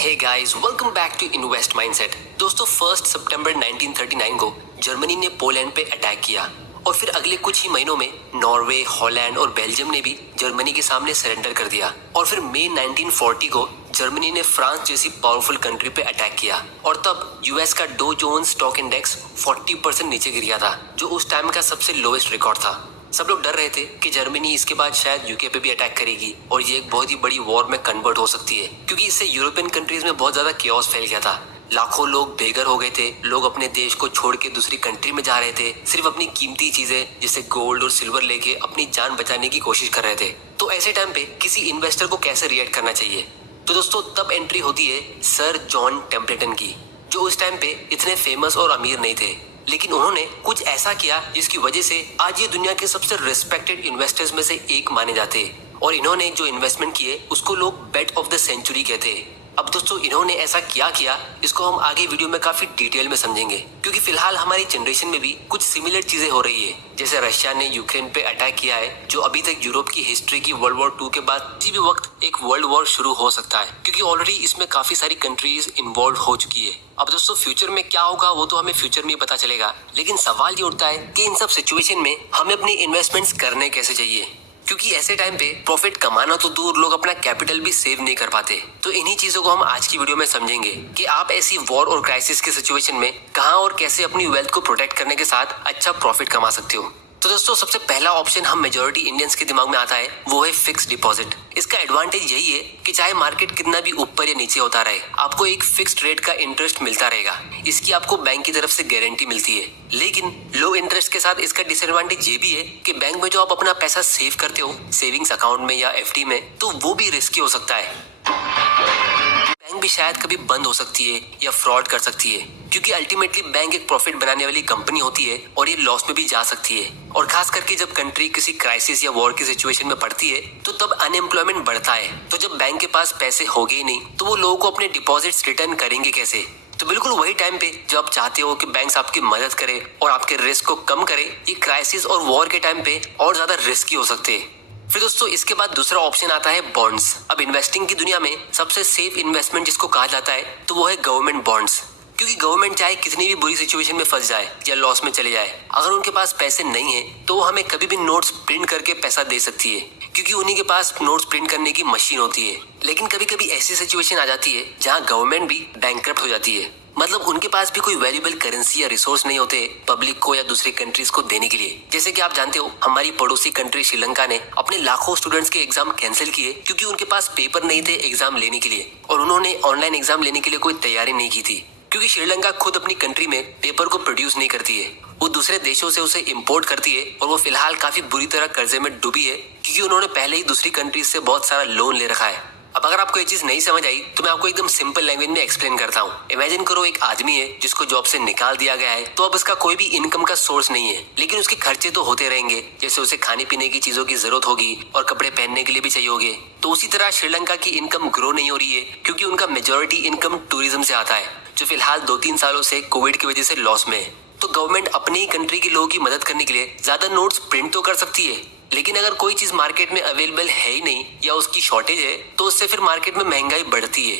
Hey guys, welcome back to invest mindset. दोस्तों, 1 सितंबर 1939 को Germany ने पोलैंड पे अटैक किया और फिर अगले कुछ ही महीनों में नॉर्वे, हॉलैंड और बेल्जियम ने भी जर्मनी के सामने सरेंडर कर दिया। और फिर मई 1940 को जर्मनी ने फ्रांस जैसी पावरफुल कंट्री पे अटैक किया और तब यूएस का डो जोन्स स्टॉक इंडेक्स 40% नीचे गिर गया था, जो उस टाइम का सबसे लोएस्ट रिकॉर्ड था। सब लोग डर रहे थे कि जर्मनी इसके बाद शायद यूके पे भी अटैक करेगी और ये एक बहुत ही बड़ी वॉर में कन्वर्ट हो सकती है, क्योंकि इससे यूरोपियन कंट्रीज में बहुत ज्यादा केओस फैल गया था। लाखों लोग बेघर हो गए थे, लोग अपने देश को छोड़ के दूसरी कंट्री में जा रहे थे, सिर्फ अपनी कीमती चीजें जैसे गोल्ड और सिल्वर लेके अपनी जान बचाने की कोशिश कर रहे थे। तो ऐसे टाइम पे किसी इन्वेस्टर को कैसे रिएक्ट करना चाहिए? तो दोस्तों, तब एंट्री होती है सर जॉन टेम्पलेटन की, जो उस टाइम पे इतने फेमस और अमीर नहीं थे, लेकिन उन्होंने कुछ ऐसा किया जिसकी वजह से आज ये दुनिया के सबसे रिस्पेक्टेड इन्वेस्टर्स में से एक माने जाते हैं। और इन्होंने जो इन्वेस्टमेंट किए उसको लोग बेट ऑफ द सेंचुरी कहते हैं। अब दोस्तों, इन्होंने ऐसा क्या किया इसको हम आगे वीडियो में काफी डिटेल में समझेंगे, क्योंकि फिलहाल हमारी जनरेशन में भी कुछ सिमिलर चीजें हो रही है। जैसे रशिया ने यूक्रेन पे अटैक किया है, जो अभी तक यूरोप की हिस्ट्री की वर्ल्ड वॉर 2 के बाद किसी भी वक्त एक वर्ल्ड वॉर शुरू हो सकता है, क्योंकि ऑलरेडी इसमें काफी सारी कंट्रीज इन्वॉल्व हो चुकी है। अब दोस्तों, फ्यूचर में क्या होगा वो तो हमें फ्यूचर में ही पता चलेगा, लेकिन सवाल ये उठता है कि इन सब सिचुएशन में हमें अपनी इन्वेस्टमेंट्स करने कैसे चाहिए, क्योंकि ऐसे टाइम पे प्रॉफिट कमाना तो दूर, लोग अपना कैपिटल भी सेव नहीं कर पाते। तो इन्हीं चीजों को हम आज की वीडियो में समझेंगे कि आप ऐसी वॉर और क्राइसिस की सिचुएशन में कहां और कैसे अपनी वेल्थ को प्रोटेक्ट करने के साथ अच्छा प्रॉफिट कमा सकते हो। तो दोस्तों, सबसे पहला ऑप्शन हम मेजॉरिटी इंडियंस के दिमाग में आता है, वो है फिक्स डिपॉजिट। इसका एडवांटेज यही है कि चाहे मार्केट कितना भी ऊपर या नीचे होता रहे, आपको एक फिक्स्ड रेट का इंटरेस्ट मिलता रहेगा। इसकी आपको बैंक की तरफ से गारंटी मिलती है। लेकिन लो इंटरेस्ट के साथ इसका डिसएडवांटेज ये भी है कि बैंक में जो आप अपना पैसा सेव करते हो, सेविंग्स अकाउंट में या एफडी में, तो वो भी रिस्की हो सकता है। बैंक भी शायद कभी बंद हो सकती है या फ्रॉड कर सकती है, क्योंकि अल्टीमेटली बैंक एक प्रॉफिट बनाने वाली कंपनी होती है और ये लॉस में भी जा सकती है। और खास करके जब कंट्री किसी क्राइसिस या वॉर की सिचुएशन में पड़ती है, तो तब अनएम्प्लॉयमेंट बढ़ता है। तो जब बैंक के पास पैसे होंगे ही नहीं, तो वो लोगों को अपने डिपॉजिट्स रिटर्न करेंगे कैसे? तो बिल्कुल वही टाइम पे जब आप चाहते हो कि बैंक्स आपकी मदद करे और आपके रिस्क को कम करे, ये क्राइसिस और वॉर के टाइम पे और ज्यादा रिस्की हो सकते हैं। फिर दोस्तों, इसके बाद दूसरा ऑप्शन आता है बॉन्ड्स। अब इन्वेस्टिंग की दुनिया में सबसे सेफ इन्वेस्टमेंट जिसको कहा जाता है, तो वो है गवर्नमेंट बॉन्ड्स। क्योंकि गवर्नमेंट चाहे कितनी भी बुरी सिचुएशन में फंस जाए या लॉस में चले जाए, अगर उनके पास पैसे नहीं है तो वो हमें कभी भी नोट्स प्रिंट करके पैसा दे सकती है, क्योंकि उन्हीं के पास नोट्स प्रिंट करने की मशीन होती है। लेकिन कभी कभी ऐसी सिचुएशन आ जाती है जहाँ गवर्नमेंट भी बैंकक्रप्ट हो जाती है, मतलब उनके पास भी कोई वैल्यूएबल करेंसी या रिसोर्स नहीं होते पब्लिक को या दूसरी कंट्रीज को देने के लिए। जैसे कि आप जानते हो, हमारी पड़ोसी कंट्री श्रीलंका ने अपने लाखों स्टूडेंट्स के एग्जाम कैंसिल किए, क्योंकि उनके पास पेपर नहीं थे एग्जाम लेने के लिए, और उन्होंने ऑनलाइन एग्जाम लेने के लिए कोई तैयारी नहीं की थी, क्योंकि श्रीलंका खुद अपनी कंट्री में पेपर को प्रोड्यूस नहीं करती है, वो दूसरे देशों से उसे इम्पोर्ट करती है। और वो फिलहाल काफी बुरी तरह कर्जे में डूबी है, क्योंकि उन्होंने पहले ही दूसरी कंट्रीज से बहुत सारा लोन ले रखा है। अब अगर आपको ये चीज नहीं समझ आई तो मैं आपको एकदम सिंपल लैंग्वेज में एक्सप्लेन करता हूँ। इमेजिन करो, एक आदमी है जिसको जॉब से निकाल दिया गया है, तो अब उसका कोई भी इनकम का सोर्स नहीं है, लेकिन उसके खर्चे तो होते रहेंगे, जैसे उसे खाने पीने की चीजों की जरूरत होगी और कपड़े पहनने के लिए भी चाहिए होंगे। तो उसी तरह श्रीलंका की इनकम ग्रो नहीं हो रही है, क्योंकि उनका मेजोरिटी इनकम टूरिज्म से आता है, जो फिलहाल 2-3 सालों से कोविड की वजह से लॉस में है। तो गवर्नमेंट अपनी ही कंट्री के लोगों की मदद करने के लिए ज्यादा नोट्स प्रिंट तो कर सकती है, लेकिन अगर कोई चीज मार्केट में अवेलेबल है ही नहीं या उसकी शॉर्टेज है, तो उससे फिर मार्केट में महंगाई बढ़ती है।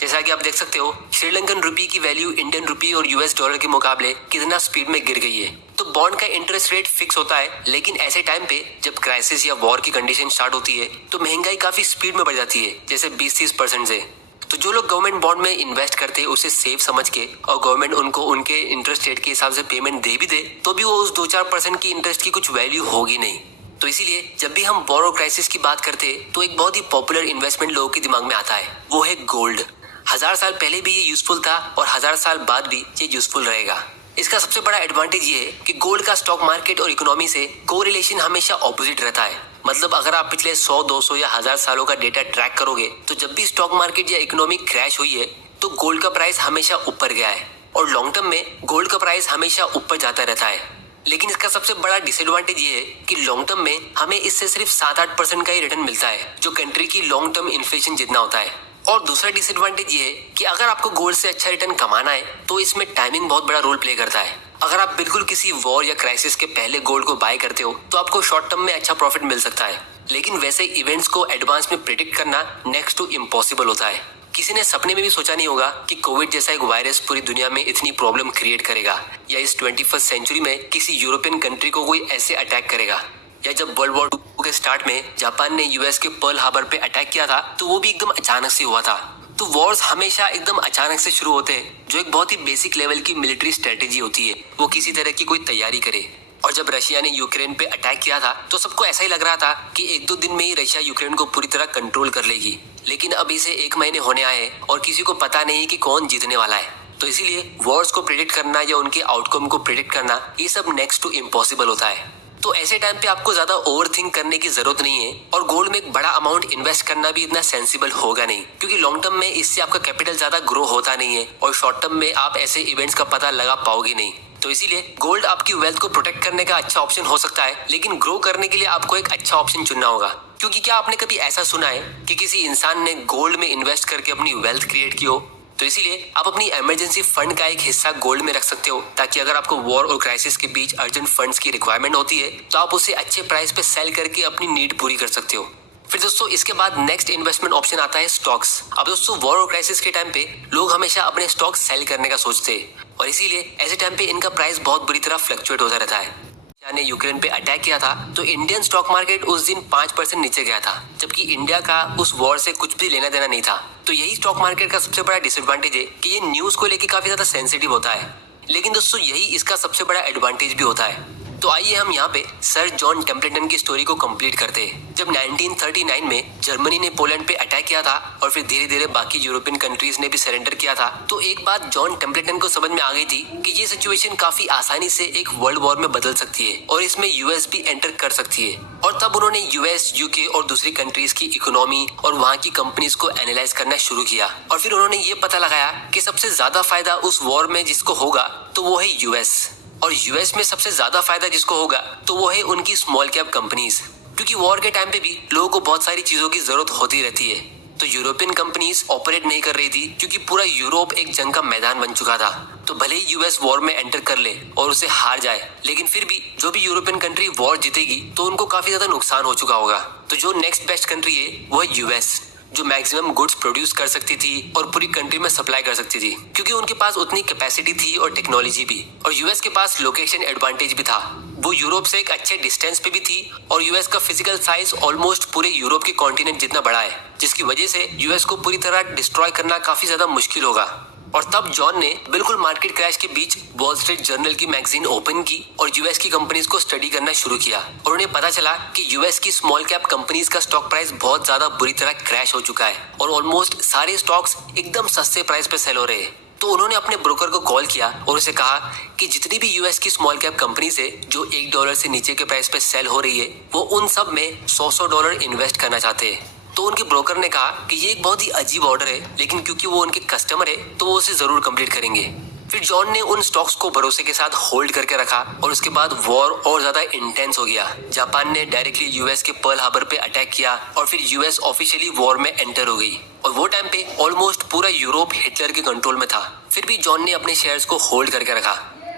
जैसा कि आप देख सकते हो, श्रीलंकन रुपी की वैल्यू इंडियन रुपी और यूएस डॉलर के मुकाबले कितना स्पीड में गिर गई है। तो बॉन्ड का इंटरेस्ट रेट फिक्स होता है, लेकिन ऐसे टाइम पे जब क्राइसिस या वॉर की कंडीशन स्टार्ट होती है, तो महंगाई काफी स्पीड में बढ़ जाती है, जैसे 20-30% से। तो जो लोग गवर्नमेंट बॉन्ड में इन्वेस्ट करते हैं उसे सेफ समझ के, और गवर्नमेंट उनको उनके इंटरेस्ट रेट के हिसाब से पेमेंट दे भी दे, तो भी वो उस 2-4% की इंटरेस्ट की कुछ वैल्यू होगी नहीं। तो इसीलिए जब भी हम वॉर और क्राइसिस की बात करते हैं, तो एक बहुत ही पॉपुलर इन्वेस्टमेंट लोगों के दिमाग में आता है, वो है गोल्ड। 1000 साल पहले भी ये यूजफुल था और 1000 साल बाद भी ये यूजफुल रहेगा। इसका सबसे बड़ा एडवांटेज ये है कि गोल्ड का स्टॉक मार्केट और इकोनॉमी से कोरिलेशन हमेशा ऑपोजिट रहता है। मतलब अगर आप पिछले 100, 200 या 1000 सालों का डेटा ट्रैक करोगे, तो जब भी स्टॉक मार्केट या इकोनॉमी क्रैश हुई है, तो गोल्ड का प्राइस हमेशा ऊपर गया है, और लॉन्ग टर्म में गोल्ड का प्राइस हमेशा ऊपर जाता रहता है। लेकिन इसका सबसे बड़ा डिसएडवांटेज ये है कि लॉन्ग टर्म में हमें इससे सिर्फ 7-8% का ही रिटर्न मिलता है, जो कंट्री की लॉन्ग टर्म इन्फ्लेशन जितना होता है। और दूसरा डिसएडवांटेज ये है कि अगर आपको गोल्ड से अच्छा रिटर्न कमाना है, तो इसमें टाइमिंग बहुत बड़ा रोल प्ले करता है। अगर आप बिल्कुल किसी वॉर या क्राइसिस के पहले गोल्ड को बाय करते हो, तो आपको शॉर्ट टर्म में अच्छा प्रॉफिट मिल सकता है, लेकिन वैसे इवेंट्स को एडवांस में प्रिडिक्ट करना नेक्स्ट टू इम्पॉसिबल होता है। किसी ने सपने में भी सोचा नहीं होगा कि कोविड जैसा एक वायरस पूरी दुनिया में इतनी प्रॉब्लम क्रिएट करेगा, या इस 21st सेंचुरी में किसी यूरोपियन कंट्री को कोई ऐसे अटैक करेगा। या जब वर्ल्ड वॉर 2 के स्टार्ट में जापान ने यूएस के पर्ल हार्बर पे अटैक किया था तो वो भी एकदम अचानक से हुआ था। तो वॉर्स हमेशा एकदम अचानक से शुरू होते हैं, जो एक बहुत ही बेसिक लेवल की मिलिट्री स्ट्रेटेजी होती है, वो किसी तरह की कोई तैयारी करे। और जब रशिया ने यूक्रेन पे अटैक किया था तो सबको ऐसा ही लग रहा था कि 1-2 दिन में ही रशिया यूक्रेन को पूरी तरह कंट्रोल कर लेगी, लेकिन अब इसे 1 महीने होने आए और किसी को पता नहीं कि कौन जीतने वाला है। तो इसीलिए वॉर्स को प्रेडिक्ट करना या उनके आउटकम को प्रेडिक्ट करना ये सब नेक्स्ट टू इम्पॉसिबल होता है। तो ऐसे टाइम पे आपको ज्यादा ओवर थिंक करने की जरूरत नहीं है, और गोल्ड में एक बड़ा अमाउंट इन्वेस्ट करना भी इतना सेंसिबल होगा नहीं, क्योंकि लॉन्ग टर्म में इससे आपका कैपिटल ज्यादा ग्रो होता नहीं है और शॉर्ट टर्म में आप ऐसे इवेंट्स का पता लगा पाओगे नहीं। तो इसीलिए गोल्ड आपकी वेल्थ को प्रोटेक्ट करने का अच्छा ऑप्शन हो सकता है, लेकिन ग्रो करने के लिए आपको एक अच्छा ऑप्शन चुनना होगा। क्योंकि क्या आपने कभी ऐसा सुना है कि किसी इंसान ने गोल्ड में इन्वेस्ट करके अपनी वेल्थ क्रिएट की हो? तो इसीलिए आप अपनी इमरजेंसी फंड का एक हिस्सा गोल्ड में रख सकते हो, ताकि अगर आपको वॉर और क्राइसिस के बीच अर्जेंट फंड्स की रिक्वायरमेंट होती है तो आप उसे अच्छे प्राइस पे सेल करके अपनी नीड पूरी कर सकते हो। फिर दोस्तों इसके बाद नेक्स्ट इन्वेस्टमेंट ऑप्शन आता है स्टॉक्स। अब दोस्तों वॉर और क्राइसिस के टाइम पे लोग हमेशा अपने स्टॉक्स सेल करने का सोचते हैं, और इसीलिए ऐसे टाइम पे इनका प्राइस बहुत बुरी तरह फ्लक्चुएट होता रहता है। ने यूक्रेन पे अटैक किया था तो इंडियन स्टॉक मार्केट उस दिन 5% नीचे गया था, जबकि इंडिया का उस वॉर से कुछ भी लेना देना नहीं था। तो यही स्टॉक मार्केट का सबसे बड़ा डिसएडवांटेज है कि ये न्यूज को लेके काफी ज्यादा सेंसिटिव होता है, लेकिन दोस्तों यही इसका सबसे बड़ा एडवांटेज भी होता है। तो आइए हम यहाँ पे सर जॉन टेम्पलेटन की स्टोरी को कंप्लीट करते हैं। जब 1939 में जर्मनी ने पोलैंड पे अटैक किया था और फिर धीरे धीरे बाकी यूरोपियन कंट्रीज ने भी सरेंडर किया था, तो एक बात जॉन टेम्पलेटन को समझ में आ गई थी कि ये सिचुएशन काफी आसानी से एक वर्ल्ड वॉर में बदल सकती है और इसमें यूएस भी एंटर कर सकती है। और तब उन्होंने यूएस, यूके और दूसरी कंट्रीज की इकोनॉमी और वहाँ की कंपनीज को एनालाइज करना शुरू किया, और फिर उन्होंने ये पता लगाया कि सबसे ज्यादा फायदा उस वॉर में जिसको होगा तो वो है यूएस, और यूएस में सबसे ज्यादा फायदा जिसको होगा तो वो है उनकी स्मॉल कैप कंपनीज, क्योंकि वॉर के टाइम पे भी लोगों को बहुत सारी चीजों की जरूरत होती रहती है। तो यूरोपियन कंपनीज ऑपरेट नहीं कर रही थी, क्योंकि पूरा यूरोप एक जंग का मैदान बन चुका था। तो भले ही यूएस वॉर में एंटर कर ले और उसे हार जाए, लेकिन फिर भी जो भी यूरोपियन कंट्री वॉर जीतेगी तो उनको काफी ज्यादा नुकसान हो चुका होगा। तो जो नेक्स्ट बेस्ट कंट्री है वो है यूएस, जो मैक्सिमम गुड्स प्रोड्यूस कर सकती थी और पूरी कंट्री में सप्लाई कर सकती थी, क्योंकि उनके पास उतनी कैपेसिटी थी और टेक्नोलॉजी भी। और यूएस के पास लोकेशन एडवांटेज भी था, वो यूरोप से एक अच्छे डिस्टेंस पे भी थी, और यूएस का फिजिकल साइज ऑलमोस्ट पूरे यूरोप के कॉन्टिनेंट जितना बड़ा है, जिसकी वजह से यूएस को पूरी तरह डिस्ट्रॉय करना काफी ज्यादा मुश्किल होगा। और तब जॉन ने बिल्कुल मार्केट क्रैश के बीच वॉल स्ट्रीट जर्नल की मैगजीन ओपन की और यूएस की कंपनीज को स्टडी करना शुरू किया, और उन्हें पता चला कि यूएस की स्मॉल कैप कंपनीज का स्टॉक प्राइस बहुत ज्यादा बुरी तरह क्रैश हो चुका है और ऑलमोस्ट सारे स्टॉक्स एकदम सस्ते प्राइस पे सेल हो रहे हैं। तो उन्होंने अपने ब्रोकर को कॉल किया और उसे कहा कि जितनी भी यूएस की स्मॉल कैप कंपनीज है जो $1 से नीचे के प्राइस पे सेल हो रही है, वो उन सब में $100 इन्वेस्ट करना चाहते हैं। तो उनके ब्रोकर ने कहा कि ये एक बहुत ही अजीब ऑर्डर है, लेकिन क्योंकि वो उनके कस्टमर है तो वो उसे जरूर कंप्लीट करेंगे। फिर जॉन ने उन स्टॉक्स को भरोसे के साथ होल्ड करके रखा, और उसके बाद वॉर और ज्यादा इंटेंस हो गया। जापान ने डायरेक्टली यूएस के पर्ल हार्बर पे अटैक किया और फिर यूएस ऑफिशियली वॉर में एंटर हो गई, और वो टाइम पे ऑलमोस्ट पूरा यूरोप हिटलर के कंट्रोल में था। फिर भी जॉन ने अपने शेयर्स को होल्ड करके रखा,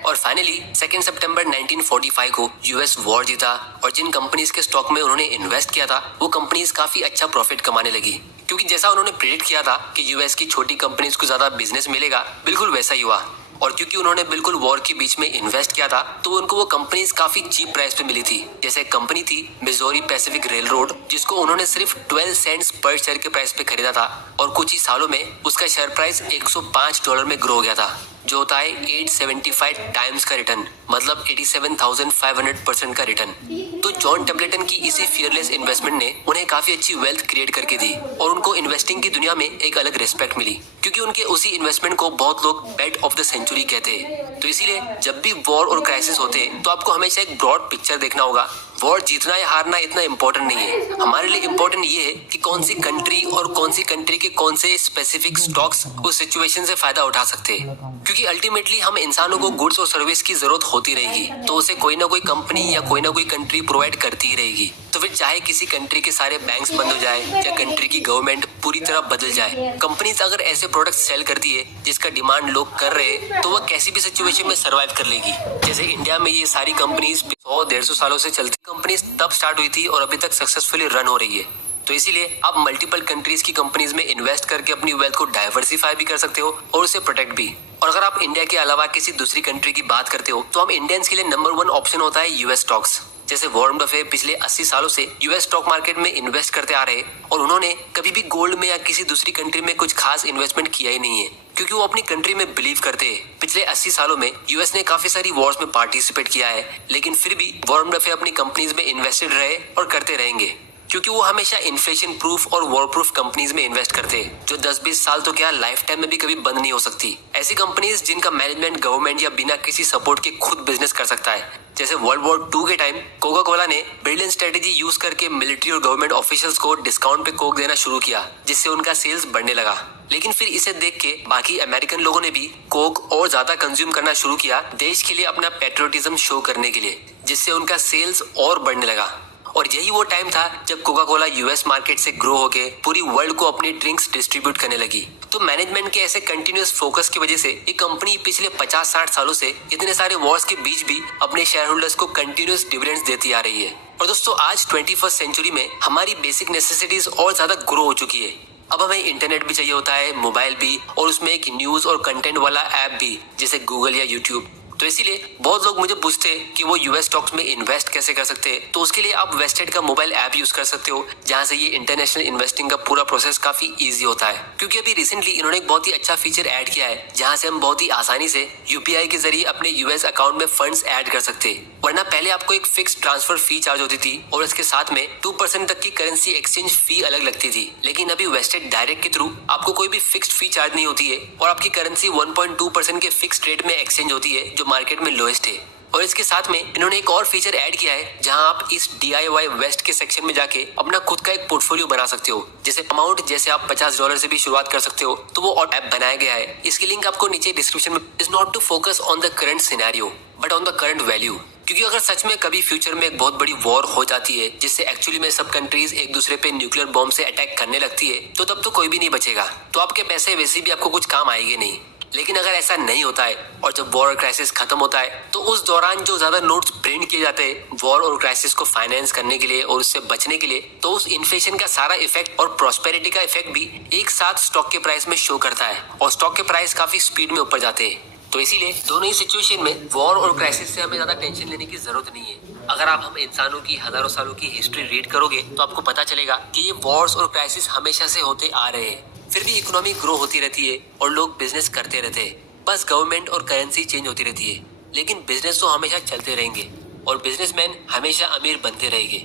और फाइनली 2 सितंबर 1945 को यूएस वॉर जीता, और जिन कंपनीज के स्टॉक में उन्होंने इन्वेस्ट किया था वो कंपनीज काफी अच्छा प्रॉफिट कमाने लगी, क्योंकि जैसा उन्होंने प्रेडिक्ट किया था कि यूएस की छोटी कंपनीज को ज्यादा बिजनेस मिलेगा, बिल्कुल वैसा ही हुआ। और क्योंकि उन्होंने बिल्कुल वॉर के बीच में इन्वेस्ट किया था तो उनको वो कंपनीज काफी चीप प्राइस पे मिली थी। जैसे एक कंपनी थी मिजोरी पैसिफिक रेल रोड, जिसको उन्होंने सिर्फ 12 सेंट्स पर शेयर के प्राइस पे खरीदा था, और कुछ ही सालों में उसका शेयर प्राइस $105 में ग्रो हो गया था, जो होता है 875 टाइम्स का रिटर्न, मतलब 87,500% का रिटर्न। तो जॉन टेम्पलेटन की इसी फियरलेस इन्वेस्टमेंट ने उन्हें काफी अच्छी वेल्थ क्रिएट करके दी, और उनको इन्वेस्टिंग की दुनिया में एक अलग रिस्पेक्ट मिली, क्योंकि उनके उसी इन्वेस्टमेंट को बहुत लोग बेट ऑफ द सेंचुरी कहते हैं। तो इसीलिए जब भी वॉर और क्राइसिस होते हैं तो आपको हमेशा एक ब्रॉड पिक्चर देखना होगा। वॉर जीतना या हारना इतना इम्पोर्टेंट नहीं है, हमारे लिए इम्पोर्टेंट ये है कि कौन सी कंट्री और कौन सी कंट्री के कौन से स्पेसिफिक स्टॉक्स उस सिचुएशन से फायदा उठा सकते हैं, क्योंकि अल्टीमेटली हम इंसानों को गुड्स और सर्विस की जरूरत होती रहेगी, तो उसे कोई ना कोई कंपनी या कोई ना कोई कंट्री प्रोवाइड करती ही रहेगी। तो फिर चाहे किसी कंट्री के सारे बैंक्स बंद हो जाए या कंट्री की गवर्नमेंट पूरी तरह बदल जाए, कंपनीज अगर ऐसे प्रोडक्ट सेल करती है जिसका डिमांड लोग कर रहे हैं, तो वह कैसी भी सिचुएशन में सर्वाइव कर लेगी। जैसे इंडिया में ये सारी कंपनीज 100-150 सालों से चलती कंपनीज तब स्टार्ट हुई थी और अभी तक सक्सेसफुली रन हो रही है। तो इसीलिए आप मल्टीपल कंट्रीज की कंपनीज में इन्वेस्ट करके अपनी वेल्थ को डाइवर्सिफाई भी कर सकते हो और उसे प्रोटेक्ट भी। और अगर आप इंडिया के अलावा किसी दूसरी कंट्री की बात करते हो तो हम इंडियंस के लिए नंबर 1 ऑप्शन होता है यूएस स्टॉक्स। जैसे वॉरेन बफेट पिछले 80 सालों से यूएस स्टॉक मार्केट में इन्वेस्ट करते आ रहे और उन्होंने कभी भी गोल्ड में या किसी दूसरी कंट्री में कुछ खास इन्वेस्टमेंट किया ही नहीं है, क्योंकि वो अपनी कंट्री में बिलीव करते हैं। पिछले 80 सालों में यूएस ने काफी सारी वॉर्स में पार्टिसिपेट किया है, लेकिन फिर भी वॉरेन बफेट अपनी कंपनीज में इन्वेस्टेड रहे और करते रहेंगे, क्योंकि वो हमेशा इन्फ्लेशन प्रूफ और वॉर प्रूफ कंपनीज में इन्वेस्ट करते हैं, जो 10-20 साल तो क्या लाइफ टाइम में भी कभी बंद नहीं हो सकती। ऐसी कंपनीज जिनका मैनेजमेंट गवर्नमेंट या बिना किसी सपोर्ट के खुद बिजनेस कर सकता है। जैसे वर्ल्ड वॉर 2 के टाइम कोका कोला ने ब्रिलियंट स्ट्रेटेजी यूज करके मिलिट्री और गवर्नमेंट ऑफिशियल्स को डिस्काउंट पे कोक देना शुरू किया, जिससे उनका सेल्स बढ़ने लगा। लेकिन फिर इसे देख के बाकी अमेरिकन लोगों ने भी कोक और ज्यादा कंज्यूम करना शुरू किया देश के लिए अपना पेट्रियोटिज्म शो करने के लिए, जिससे उनका सेल्स और बढ़ने लगा। और यही वो टाइम था जब कोका कोला यूएस मार्केट से ग्रो होके पूरी वर्ल्ड को अपनी ड्रिंक्स डिस्ट्रीब्यूट करने लगी। तो मैनेजमेंट के ऐसे कंटिन्यूअस फोकस की वजह से ये कंपनी पिछले 50-60 सालों से इतने सारे वॉर्स के बीच भी अपने शेयर होल्डर्स को कंटिन्यूअस डिविडेंड्स देती आ रही है। और दोस्तों आज 21st सेंचुरी में हमारी बेसिक नेसेसिटीज और ज्यादा ग्रो हो चुकी है। अब हमें इंटरनेट भी चाहिए होता है, मोबाइल भी, और उसमें एक न्यूज और कंटेंट वाला ऐप भी, जैसे गूगल या यूट्यूब। तो इसीलिए बहुत लोग मुझे पूछते हैं कि वो यूएस स्टॉक्स में इन्वेस्ट कैसे कर सकते हैं। तो उसके लिए आप वेस्टेड का मोबाइल ऐप यूज कर सकते हो, जहां से ये इंटरनेशनल इन्वेस्टिंग का पूरा प्रोसेस काफी इजी होता है। क्योंकि अभी रिसेंटली इन्होंने एक बहुत ही अच्छा फीचर ऐड किया है, जहां से हम बहुत ही आसानी से यूपीआई के जरिए अपने यूएस अकाउंट में फंड्स ऐड कर सकते हैं। वरना पहले आपको एक फिक्स ट्रांसफर फी चार्ज होती थी और इसके साथ में 2% तक की करेंसी एक्सचेंज फी अलग लगती थी। लेकिन अभी वेस्टेड डायरेक्ट के थ्रू आपको कोई भी फिक्स्ड फी चार्ज नहीं होती है और आपकी करेंसी 1.2% के फिक्स्ड रेट में एक्सचेंज होती है, जो मार्केट में लोएस्ट है। और इसके साथ में इन्होंने एक और फीचर ऐड किया है, जहां आप इस DIY वेस्ट के सेक्शन में जाके अपना खुद का एक पोर्टफोलियो बना सकते हो। जैसे अमाउंट जैसे आप $50 से भी शुरुआत कर सकते हो, तो वो ऐप बनाया गया है। इसकी लिंक आपको नीचे डिस्क्रिप्शन में। Is not to focus on the current scenario but on the current value, क्योंकि अगर सच में कभी फ्यूचर में एक बहुत बड़ी वॉर हो जाती है, जिससे एक्चुअली में सब कंट्रीज एक दूसरे पे न्यूक्लियर बॉम्ब से अटैक करने लगती है, तो तब तो कोई भी नहीं बचेगा। तो आपके पैसे वैसे भी आपको कुछ काम आएंगे नहीं। लेकिन अगर ऐसा नहीं होता है और जब वॉर और क्राइसिस खत्म होता है, तो उस दौरान जो ज्यादा नोट्स प्रिंट किए जाते हैं वॉर और क्राइसिस को फाइनेंस करने के लिए और उससे बचने के लिए, तो उस इन्फ्लेशन का सारा इफेक्ट और प्रॉस्पेरिटी का इफेक्ट भी एक साथ स्टॉक के प्राइस में शो करता है और स्टॉक के प्राइस काफी स्पीड में ऊपर जाते हैं। तो इसीलिए दोनों ही सिचुएशन में वॉर और क्राइसिस से हमें ज्यादा टेंशन लेने की जरूरत नहीं है। अगर आप हम इंसानों की हजारों सालों की हिस्ट्री रीड करोगे तो आपको पता चलेगा कि ये वॉर्स और क्राइसिस हमेशा से होते आ रहे हैं। फिर भी इकोनॉमी ग्रो होती रहती है और लोग बिजनेस करते रहते हैं। बस गवर्नमेंट और करेंसी चेंज होती रहती है, लेकिन बिजनेस तो हमेशा चलते रहेंगे और बिजनेसमैन हमेशा अमीर बनते रहेंगे।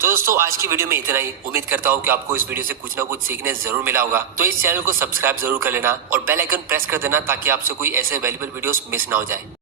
तो दोस्तों आज की वीडियो में इतना ही। उम्मीद करता हूँ कि आपको इस वीडियो से कुछ ना कुछ सीखने जरूर मिला होगा। तो इस चैनल को सब्सक्राइब जरूर कर लेना और बेल आइकन प्रेस कर देना, ताकि आपसे कोई ऐसे वैल्यूबल वीडियोस मिस ना हो जाए।